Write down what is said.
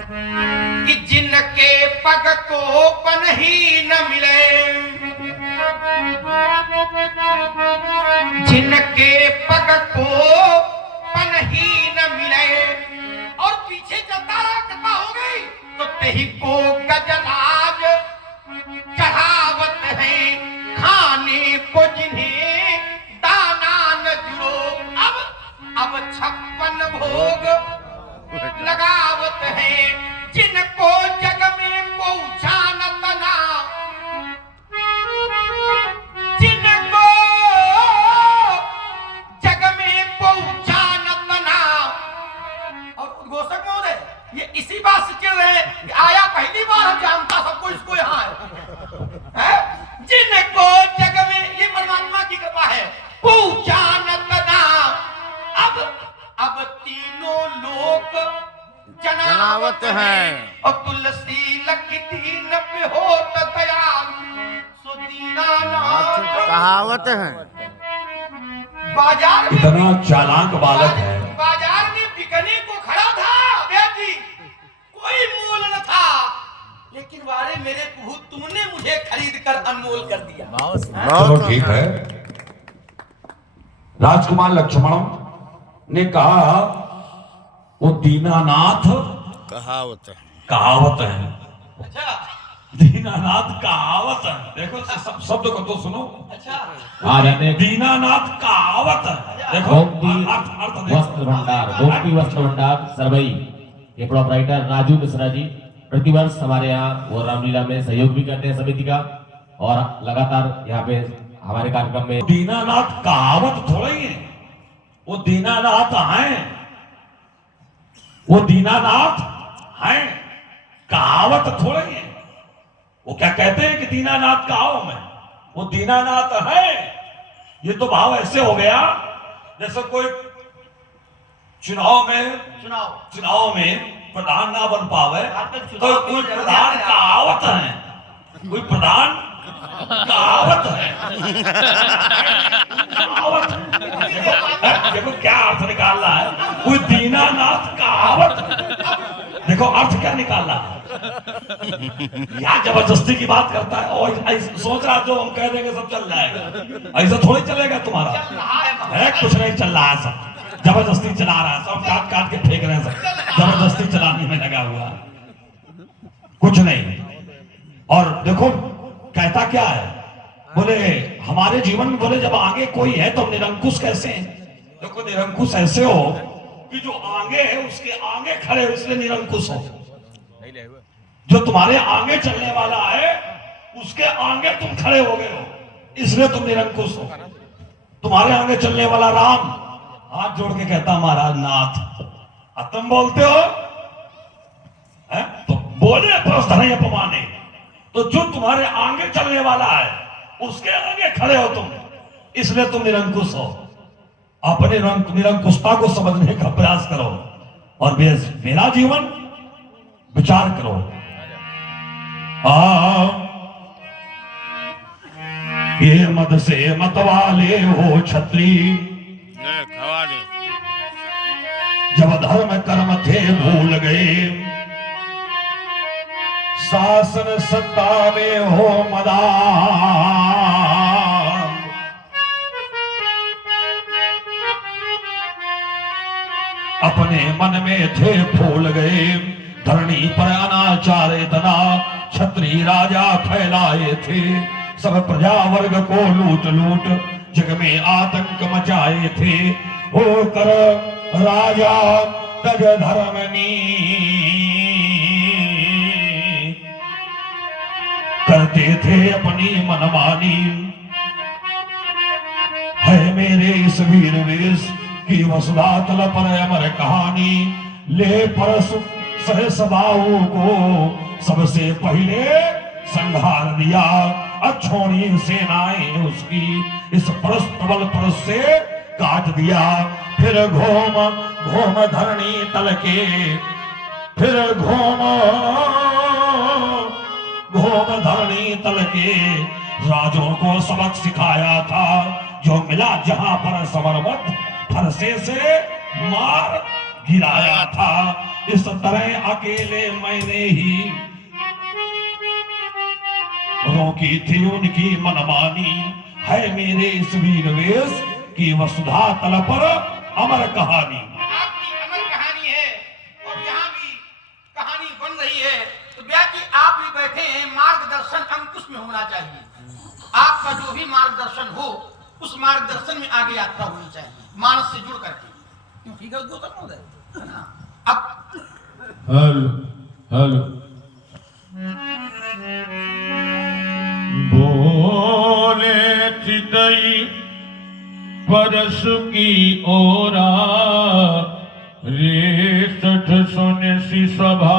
कि जिनके पग को पन ही न मिले, जिनके पग को पन ही न मिले, और पीछे चलता रहा कृपा हो गई तो तेही को गजराज चढ़ावत है, खाने को जिन्हें दाना न जुड़ो, अब 56 भोग लगावत है, जिनको जग में पहुंचा न तना, जिनको जग में पहुंचा न तना। और उद्घोषक महोदय ये इसी बात से चिढ़ रहे कि आया पहली बार हम जानता सबको इसको यहाँ है? जिनको जग में, ये परमात्मा की कृपा है, पहुंचा न तना, अब तीनों लोक जनावत हैं, और तुलसी लखी दीन पे होत दयाल, सो दीनानाथ कहावत है। बाजार में इतना चालाक बालक है। बाजार में बिकने को खड़ा था बेटी, कोई मूल न था, लेकिन वारे मेरे प्रभु तुमने मुझे खरीद कर अनमोल कर दिया। चलो ठीक है। राजकुमार लक्ष्मण ने कहा वो दीनानाथ कहावत है। कहावत है। अच्छा दीनानाथ कहावत है। देखो शब्द को तो सुनो। अच्छा दीनानाथ कहावत है। देखो गोमती अर्थ देखो। वस्त्र भंडार, गोमती वस्त्र भंडार सरवई के प्रोपराइटर राजू मिश्रा जी प्रतिवर्ष हमारे यहाँ वो रामलीला में सहयोग भी करते हैं समिति का, और लगातार यहाँ पे हमारे कार्यक्रम में दीनानाथ कहावत थोड़ा ही है, वो दीनानाथ हैं, वो दीनानाथ हैं, कहावत थोड़ा ही है। वो क्या कहते हैं कि दीनानाथ कहाओ मैं, वो दीनानाथ है। ये तो भाव ऐसे हो गया जैसे कोई चुनाव में प्रधान ना बन पावे तो कोई प्रधान कहावत है, कोई प्रधान कहावत है। कहावत देखो क्या अर्थ निकाल रहा है, कोई दीनानाथ कहावत। देखो अर्थ क्या निकाल रहा है, यहाँ जबरदस्ती की बात करता है और सोच रहा जो हम कह देंगे सब चल जाएगा, ऐसा थोड़ी चलेगा तुम्हारा है। कुछ नहीं चल रहा है, सब जबरदस्ती चला रहा है, सब काट काट के फेंक रहे हैं, सब जबरदस्ती चलाने में लगा हुआ है, कुछ नहीं। और देखो कहता क्या है, बोले हमारे जीवन में बोले जब आगे कोई है तो निरंकुश कैसे हैं। देखो निरंकुश ऐसे हो कि जो आगे है उसके आगे खड़े हो, इसलिए निरंकुश हो। जो तुम्हारे आगे चलने वाला है उसके आगे तुम खड़े हो गए हो, इसलिए तुम निरंकुश हो। तुम्हारे आगे चलने वाला राम हाथ जोड़ के कहता महाराज नाथ, तुम बोलते हो है? तो बोले धरे अपमाने, तो जो तुम्हारे आगे चलने वाला है उसके आगे खड़े हो तुम, इसलिए तुम निरंकुश हो। अपने निरंकुशता को समझने का प्रयास करो और मेरा जीवन विचार करो। ये मद से मतवाले हो छत्री, जब धर्म कर्म थे भूल गए, शासन सत्ता में हो मदान, अपने मन में थे फूल गए, धरणी पर अनाचार इतना छत्री राजा फैलाए थे, सब प्रजा वर्ग को लूट लूट जग में आतंक मचाए थे, होकर राजा तज धर्मनी करते थे अपनी मनमानी। है मेरे इस वीर वेश की वसुधा तल पर अमर कहानी, ले परस सहसभाओं को सबसे पहले संहार दिया, अछोनी सेनाएं उसकी इस परस प्रबल परस से काट दिया। फिर घूम घूम धरणी तल के, फिर घूम घूम धरणी तल के राजों को सबक सिखाया था, जो मिला जहां पर समरवत फरसे से मार गिराया था। इस तरह अकेले मैंने ही रोकी थी उनकी मनमानी, है मेरे इस वीर वेश की वसुधा तल पर अमर कहानी। आपकी अमर कहानी है और यहाँ भी कहानी बन रही है। तो व्यास जी आप भी बैठे हैं, मार्गदर्शन अंकुश में होना चाहिए। आपका जो भी मार्गदर्शन हो उस मार्गदर्शन में आगे यात्रा होनी चाहिए, मानस से जुड़ करके। क्यों ठीक है उद्घोषक महोदय, है ना? अब हेलो हेलो बोले चितई परस की ओरा रे सठ सुन सी सभा